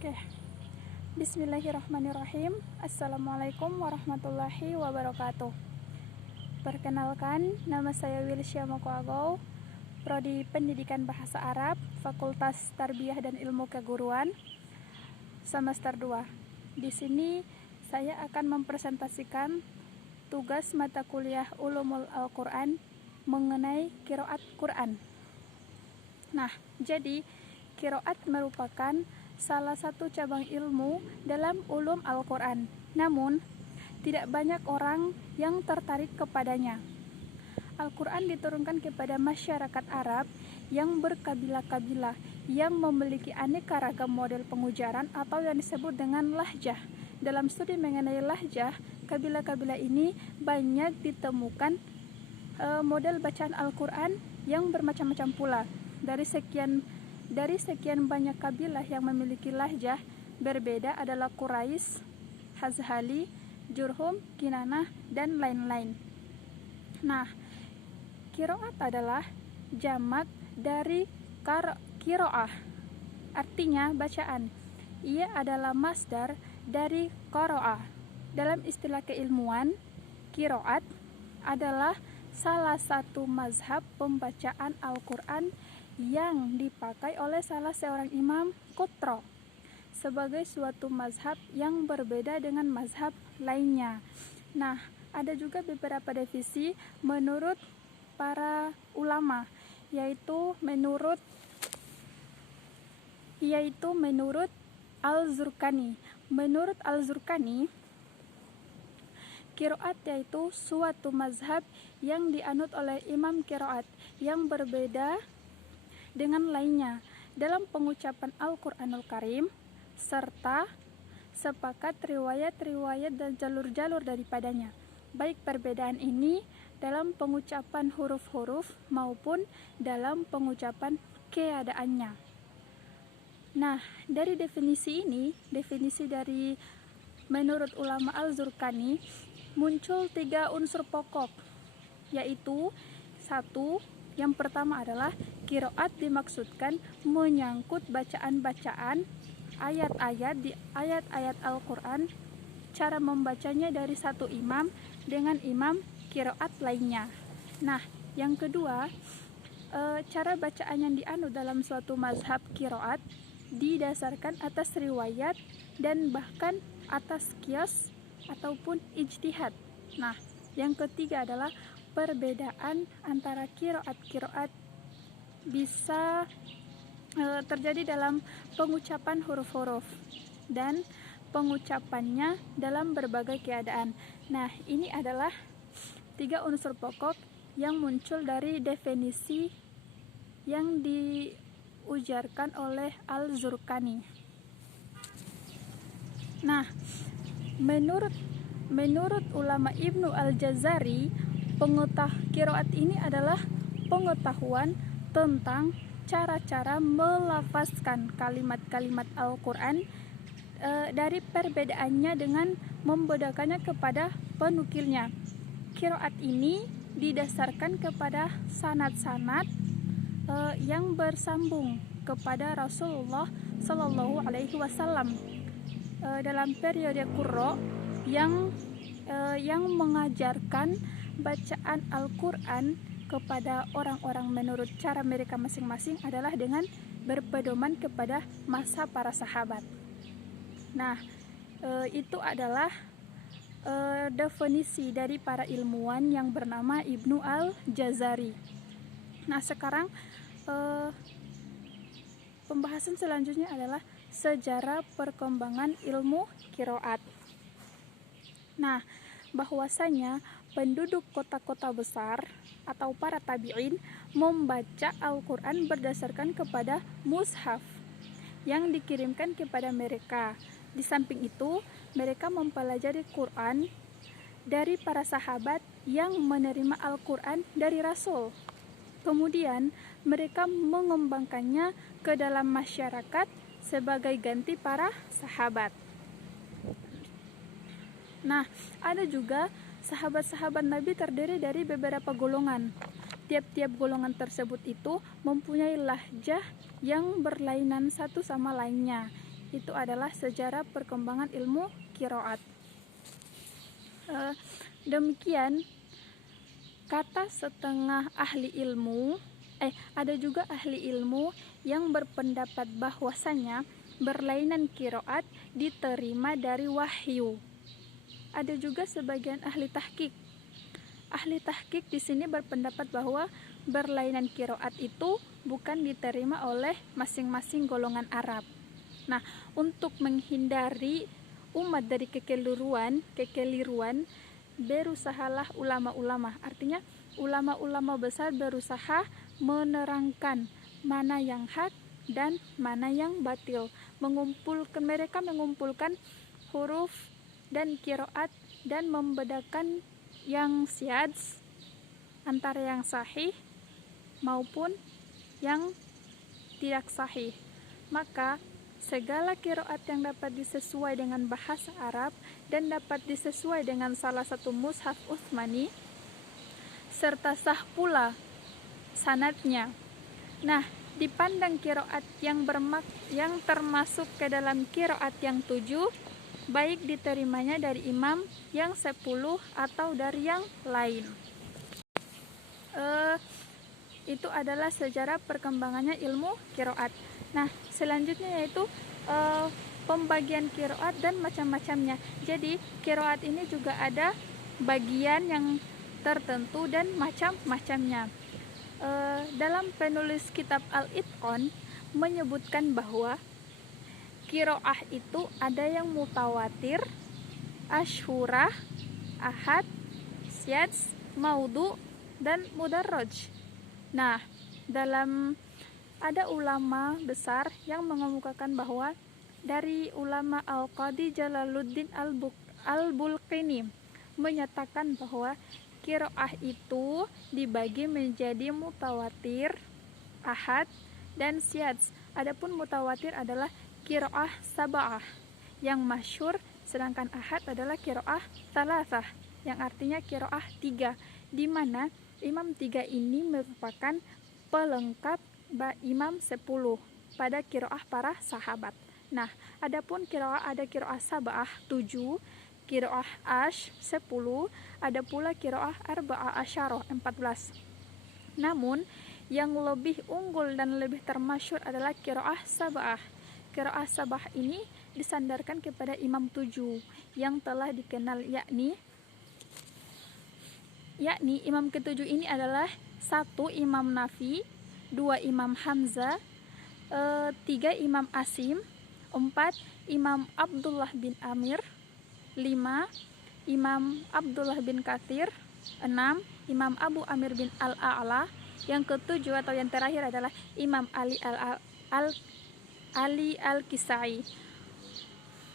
Oke, Bismillahirrahmanirrahim. Assalamualaikum warahmatullahi wabarakatuh. Perkenalkan, nama saya Wilsya Mokoago, Prodi Pendidikan Bahasa Arab, Fakultas Tarbiyah dan Ilmu Keguruan, semester 2. Di sini saya akan mempresentasikan tugas mata kuliah Ulumul Al-Quran mengenai qiraat Quran. Nah, jadi qiraat merupakan salah satu cabang ilmu dalam ulum Al-Quran. Namun, tidak banyak orang yang tertarik kepadanya. Al-Quran diturunkan kepada masyarakat Arab yang berkabilah-kabilah, yang memiliki aneka ragam model pengujaran atau yang disebut dengan lahjah. Dalam studi mengenai lahjah, kabilah-kabilah ini banyak ditemukan model bacaan Al-Quran yang bermacam-macam pula. Dari sekian banyak kabilah yang memiliki lahjah berbeda adalah Quraisy, Hazhali, Jurhum, Kinanah, dan lain-lain. Nah, qiraat adalah jamak dari qiraah, artinya bacaan. Ia adalah masdar dari qaraah. Dalam istilah keilmuan, qiraat adalah salah satu mazhab pembacaan Al-Quran yang dipakai oleh salah seorang imam qutro sebagai suatu mazhab yang berbeda dengan mazhab lainnya. Nah, ada juga beberapa definisi menurut para ulama, yaitu menurut Al-Zurqani. Menurut Al-Zurqani, qiraat yaitu suatu mazhab yang dianut oleh imam qiraat yang berbeda dengan lainnya dalam pengucapan Al-Quranul Karim, serta sepakat riwayat-riwayat dan jalur-jalur daripadanya, baik perbedaan ini dalam pengucapan huruf-huruf maupun dalam pengucapan keadaannya. Nah, dari definisi ini, definisi dari menurut ulama Al-Zurqani, muncul 3 unsur pokok, yaitu 1. Yang pertama adalah qiraat dimaksudkan menyangkut bacaan-bacaan ayat-ayat di ayat-ayat Al-Quran, cara membacanya dari satu imam dengan imam qiraat lainnya. Nah, yang kedua, cara bacaan yang dianut dalam suatu mazhab qiraat didasarkan atas riwayat dan bahkan atas qiyas ataupun ijtihad. Nah, yang ketiga adalah perbedaan antara qiraat bisa terjadi dalam pengucapan huruf-huruf dan pengucapannya dalam berbagai keadaan. Nah, ini adalah 3 unsur pokok yang muncul dari definisi yang diujarkan oleh Al-Zurqani. Nah, menurut ulama Ibnu Al-Jazari, qiraat ini adalah pengetahuan tentang cara-cara melafazkan kalimat-kalimat Al-Quran dari perbedaannya dengan membedakannya kepada penukilnya. Qiraat ini didasarkan kepada sanad-sanad yang bersambung kepada Rasulullah Shallallahu Alaihi Wasallam dalam periode Qurra yang mengajarkan bacaan Al-Quran kepada orang-orang menurut cara mereka masing-masing adalah dengan berpedoman kepada masa para sahabat. Nah, itu adalah definisi dari para ilmuwan yang bernama Ibnu Al-Jazari. Nah, sekarang pembahasan selanjutnya adalah sejarah perkembangan ilmu qiraat. Nah, bahwasanya penduduk kota-kota besar atau para tabi'in membaca Al-Quran berdasarkan kepada mushaf yang dikirimkan kepada mereka. Di samping itu, mereka mempelajari Quran dari para sahabat yang menerima Al-Quran dari Rasul. Kemudian, mereka mengembangkannya ke dalam masyarakat sebagai ganti para sahabat. Nah, ada juga sahabat-sahabat Nabi terdiri dari beberapa golongan. Tiap-tiap golongan tersebut itu mempunyai lahjah yang berlainan satu sama lainnya. itu adalah sejarah perkembangan ilmu qiraat. Demikian kata setengah ahli ilmu, ada juga ahli ilmu yang berpendapat bahwasanya berlainan qiraat diterima dari wahyu. Ada juga sebagian ahli tahqiq. Ahli tahqiq di sini berpendapat bahwa berlainan qiraat itu bukan diterima oleh masing-masing golongan Arab. Nah, untuk menghindari umat dari kekeliruan, berusahalah ulama-ulama. Artinya ulama-ulama besar berusaha menerangkan mana yang hak dan mana yang batil. Mereka mengumpulkan huruf dan qiraat dan membedakan yang syadz antara yang sahih maupun yang tidak sahih. Maka segala qiraat yang dapat disesuai dengan bahasa Arab dan dapat disesuai dengan salah satu mushaf Utsmani serta sah pula sanadnya. Nah, dipandang qiraat yang termasuk ke dalam qiraat yang 7, baik diterimanya dari imam yang 10 atau dari yang lain. Itu adalah sejarah perkembangannya ilmu qiraat. Nah, selanjutnya yaitu pembagian qiraat dan macam-macamnya. Jadi, qiraat ini juga ada bagian yang tertentu dan macam-macamnya. Dalam penulis kitab Al-Itqan menyebutkan bahwa qiraah itu ada yang mutawatir, asyhurah, ahad, syadz, maudhu, dan mudarraj. Nah, ada ulama besar yang mengemukakan bahwa dari ulama Al-Qadi Jalaluddin Al-Bulqini menyatakan bahwa qiraah itu dibagi menjadi mutawatir, ahad, dan syadz. Adapun mutawatir adalah qiraah sab'ah yang masyhur, sedangkan ahad adalah qiraah thalathah yang artinya qiraah 3, di mana imam 3 ini merupakan pelengkap imam 10 pada qiraah para sahabat. Nah, adapun ada qiraah sab'ah 7, qiraah ash 10, ada pula qiraah arba'ah asyarah 14. Namun yang lebih unggul dan lebih termasyhur adalah qiraah sab'ah. Qiraah sab'ah ini disandarkan kepada imam 7 yang telah dikenal, yakni imam ke-7 ini adalah 1 Imam Nafi, 2 Imam Hamzah, 3 Imam Asim, 4 Imam Abdullah bin Amir, 5 Imam Abdullah bin Katsir, 6 Imam Abu Amir bin Al-A'la, yang ke-7 atau yang terakhir adalah Imam Ali Al-Kisai.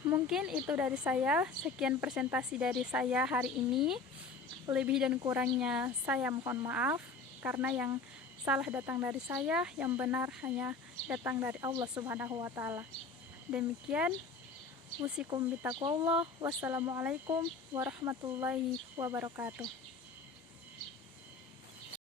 Mungkin itu dari saya. Sekian presentasi dari saya hari ini. Lebih dan kurangnya saya mohon maaf, karena yang salah datang dari saya, yang benar hanya datang dari Allah Subhanahu wa Ta'ala. Demikian, usikum bitaqwallah. Wassalamualaikum warahmatullahi wabarakatuh.